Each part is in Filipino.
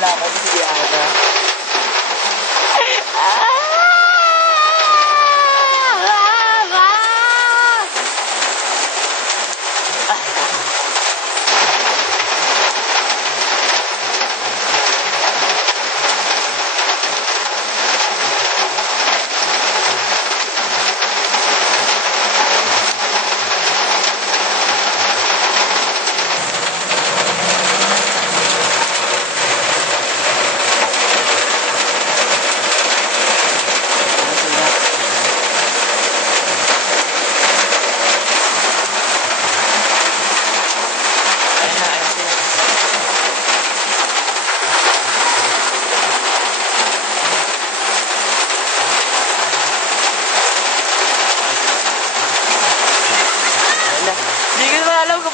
wala ako si Diana.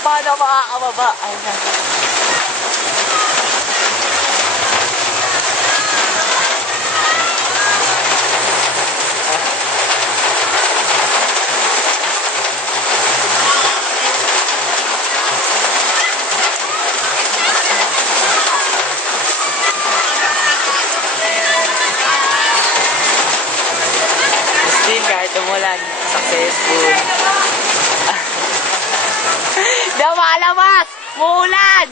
Paano makakababa? Ayun na. Still, kahit umulan, successful. Daw malabas! Muulan!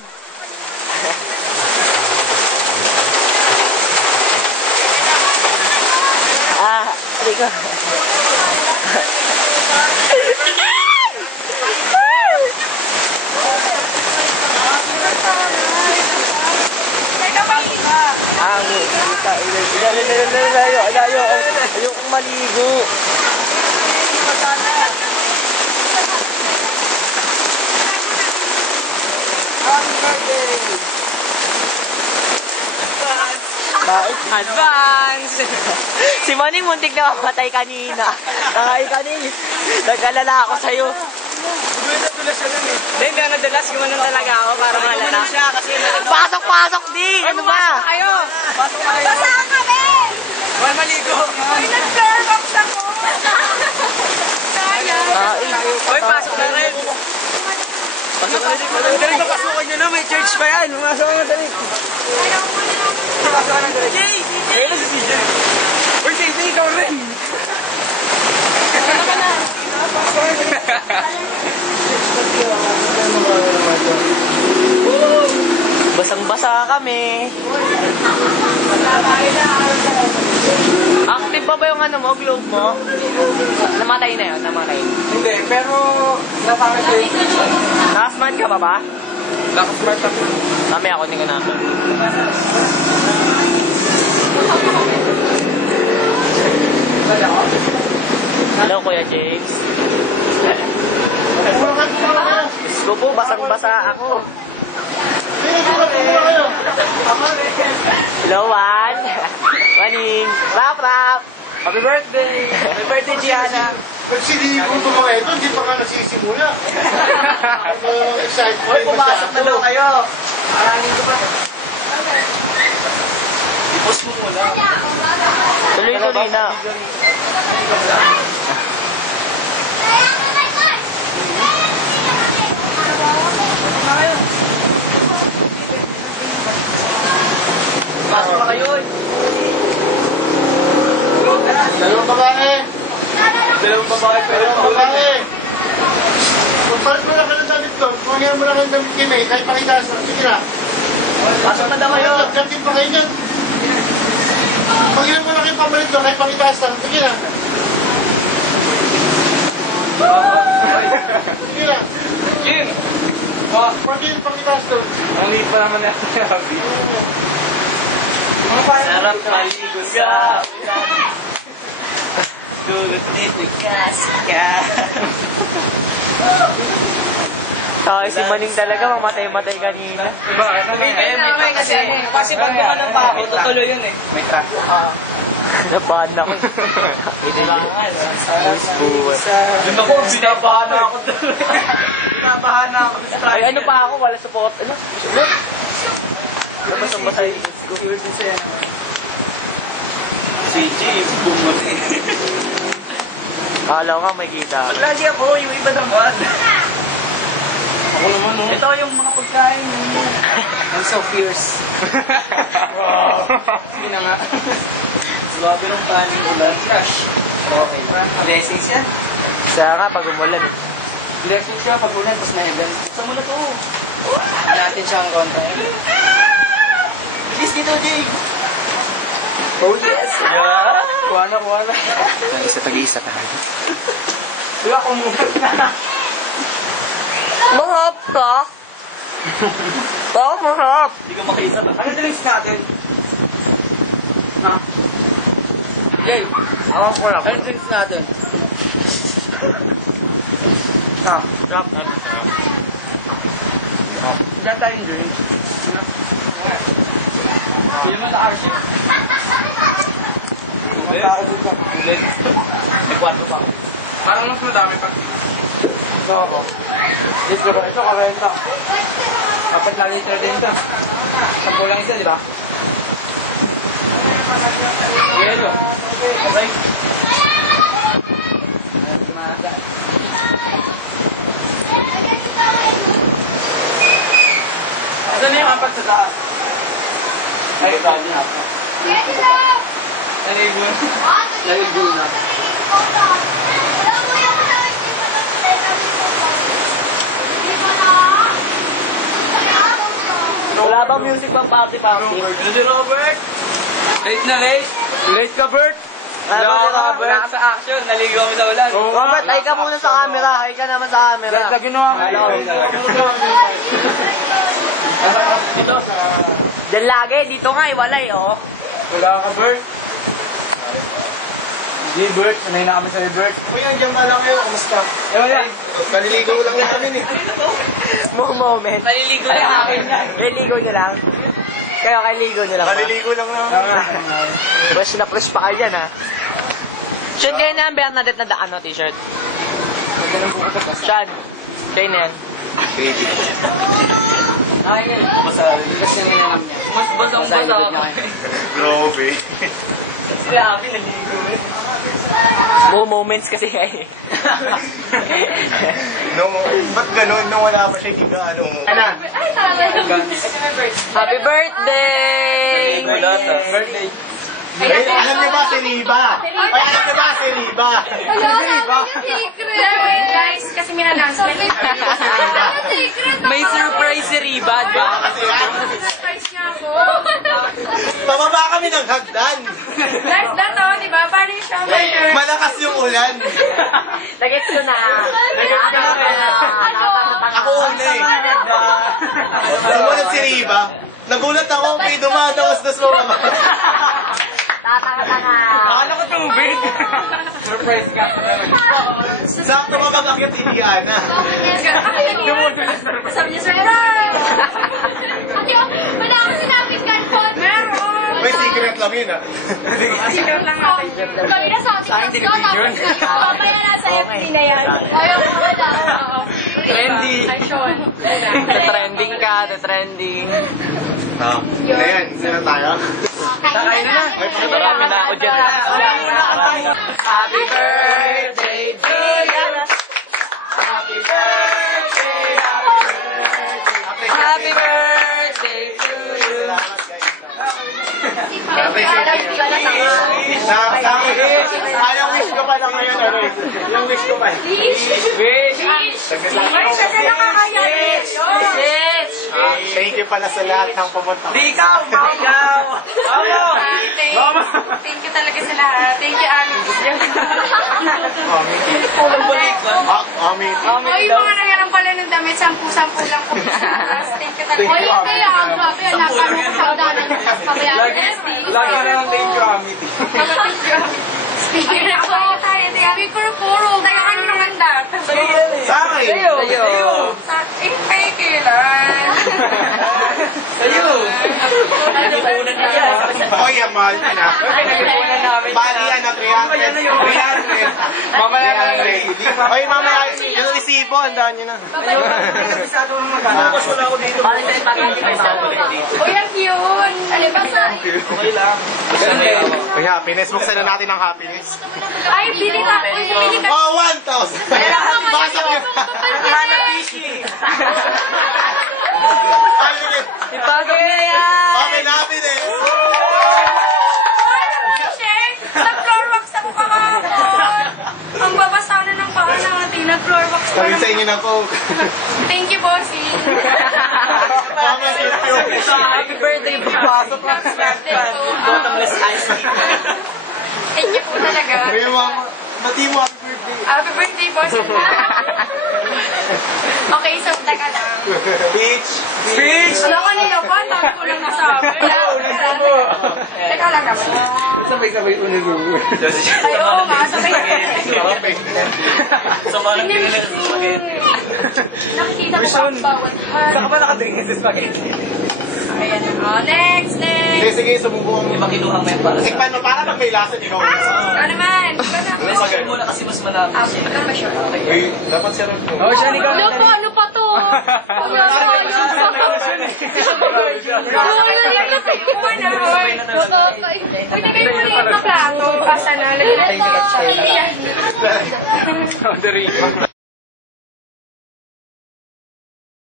Hindi ko. Ayokong maligo. Advance! Si Maning muntik na mamatay kanina. Nag-alala ako sa'yo. Dulas siya nun eh. Hindi, nadulas ko man talaga ako para malala. Siya kasi Pasok din! Ano ba? Pasok kayo. Saan kami? Wal maligo. Ay, nag-Starbucks ako. Hoy, pasok na rin. Pasok na rin. Dali ka, pasukan nyo na. May church pa yan. Pumasok na dali. Pasok na dali. Jay! Ayun na si CJ. Uy, CJ, ikaw rin. Ano ka na? Basang-basa kami. Active pa ba yung ano mo, globe mo? Namatay na yun, namatay. Hindi, pero napakasya. Nakasmart ka pa ba? Nakasmart ako. Kami ako, hindi ko na. Hello, Kuya James. Gusto po, basang-basa ako. Hello, Juan. Maning. Rap. Happy birthday! Happy birthday, Gianna! Pag sinipon ko mga ito, hindi pa nga nasisimula. Excited Hoy, pumasok na daw kayo! Arangin ko pa. I-post mo muna. Tuloy-tuloy na. Pasok na kayo! Dalawang babae. Dalawang babae pero Dalawang babae. Magpalit mo na ka ng damit doon. Kumangyan mo na ka ng damit kay May. Kahit pakitaas na. Sige na. pasok na daw kayo! Nagdating pa kayo niyan. Kumangyan mo na kayo pamalit doon. Kahit pakitaas na. Sige na. Sige na. Jim! Pagkinin pakitaas doon. Ang liit pa naman natin yung habi. Sarap maligo sa dulot nito ka. Ay, si Maning talaga mamatay-matay kanina. Bakit? Kasi pag naman pa ako, tutuloy yun eh. May track. Nabahan ako. Doon ako, binabahan na ako doon. Binabahan na ako sa Ay, ano pa ako? Wala support. Ano? Basang-basa yun. Si Jim, bumuti. Akala ko nga may kita. Lagi ako, yung iba naman. Ito yung mga pagkain. I'm so fierce. Sige na nga. Grabe ng paning ulan. Crush. Okay. Blessings yan. Kaya nga, pag umulan eh. Blessings siya pag ulan, tapos na-event. Saan mo na to? Natin siyang kontra. Bilis dito, Jay! Oh yes! Yeah! Kuha na. Isa tag-isa ka. Diba kung muna. Mahap ka? Bakit mahap? Hindi ka makita. Ano drinks natin? Ha? Jay! Awan ko lang. Ano drinks natin? Ah, sarap. Diyan tayong drinks. Hindi mo sa Archie. Ulit. May kwarto pa. Parang mas madami pa. Ito ako. Ito karenta. Dapat na liter din ito. 10 lang isa, di ba? Yelo. Okay. Ito na yung apat sa taas. Ay, dami ako. Naligo na. Naligo na. Wala bang music pang party-party? Hindi, Robert. Late na late. Late ka, Bert. Wala ka sa action. Naligo kami sa ulan. Robert, ay ka muna sa camera. Ay ka naman sa camera. Sa ginawa mo. Diyan lagi, dito nga eh, walay oh. Wala ka, Bert. Hindi, Bert. Sanay na kami sa'yo, Bert. Kuya, diyan ba lang kayo? Kamusta? Ewan yan. Kaliligo lang namin eh. Moment. Naliligo na namin yan. Kaliligo nyo lang. Kayo, kaliligo nyo lang ba? Kaliligo lang namin. Fresh na fresh pa kayo yan ha. Sean, kayo na ang Bernadette na ano, t-shirt. Sean, kayo na yan. Ay, basa. Kasi nilang niya. Mas basang-basa ako. Grabe. Grabe, naligo eh. More moments kasi eh. Ba't ganun? Nung wala pa siya ano mo? Ano? Happy birthday! Birthday. Ay, alam niyo ba si Riba? Ay, alam niyo ba si Riba? Guys, kasi may announcement. May surprise si Riba, di ba? Surprise niya ako. Pababa kami ng hagdan. Guys, dato, di ba? Paano siya may Malakas yung ulan. Nagets ko na. Ako una eh. Nagulat si Riba. Nagulat ako, may dumadawas na sumama. Tatanga-tanga. Akala ko tubig. Surprise ka. Sakto ka mag-akit Indiana. Sabi niya, surprise! Wala akong sinabing ganun. Meron. May secret lang yun ah. Secret lang natin. Gawin na sa ating tapos mamaya na sa FB na yan. Ayaw mo wala. Trendy. Ay, Sean. Trending ka, trending. Ayan, sino tayo? Kain na na. Marami na ako dyan. Happy birthday to you. Happy birthday. Happy birthday to you. Sayang wish ko pa lang ngayon. Yung wish ko pa. Wish. Kasi nakakaya. Thank you pala sa lahat ng pumunta. Ikaw. Thank you talaga sa lahat. Thank you, Ami. Walang balik ka. Ami. O, yung mga nangyarang pala ng damit, 10-10 lang po. Thank you talaga. O, yung kaya, grabe, nakano ko sa udanan. Pabayaan ng SD. Lagi na lang thank you, Amit. Speaker na ako. Speaker puro. Tayo kaninong handa. Sa akin. Sa'yo. Kay Kailan. Sa'yo. Pinag-ipunan na yan. Oh, yan, mahal ka na. Pinag-ipunan namin. Bali yan na 300. 300. Mamaya na lang. Oy, mamaya, yung resibo, andaan nyo na. Kabisado ng magana. Tapos wala ako dito. Paano tayo pag-ati may makulit dito? Uy, ang cute! Ano ba sa? Okay lang. Uy, happiness. Buksan na natin ang happiness. Ay, bili ka! Uy, bili ka! Oh, 1,000. Basok yun. Hanap Bishi. Ay, sige. Ipagod na yan! Okay, happiness. Nag-floor wax ako kahapon. Ang babasaw na ng paa ng ating nag-floor wax ko. Sabi sa inyo na po. Thank you, bossy. Mama, thank you. Happy birthday, pasok lang sa bottomless ice. Thank you po talaga. Kuya, mama. Bati mo, happy birthday. Happy birthday, bossy. Okay, so teka lang. Peach. Peach. Wala ka nila pa, taon ko lang nasabi. Teka lang naman. Sabay-sabay ulo. Ay, oo nga, sabay. Sumanang pinili sa spaghetti. Nakikita ko ba bawat Saka ba nakatingin sa spaghetti? Ayan. Oh, next. Sige, sige, sumubukan mo. Yung makinuhang may para sa... Tikpan mo, para pag may lasa, ikaw. Ano naman? Iba na. Message mo na kasi mas malapit siya. Ano ba siya? Uy, dapat sarap mo. Oh, siya ni Ano pa? Ano pa to? Ano pa? Pwede kayo maliit na plato. Asa na? Lagyan na. Dari.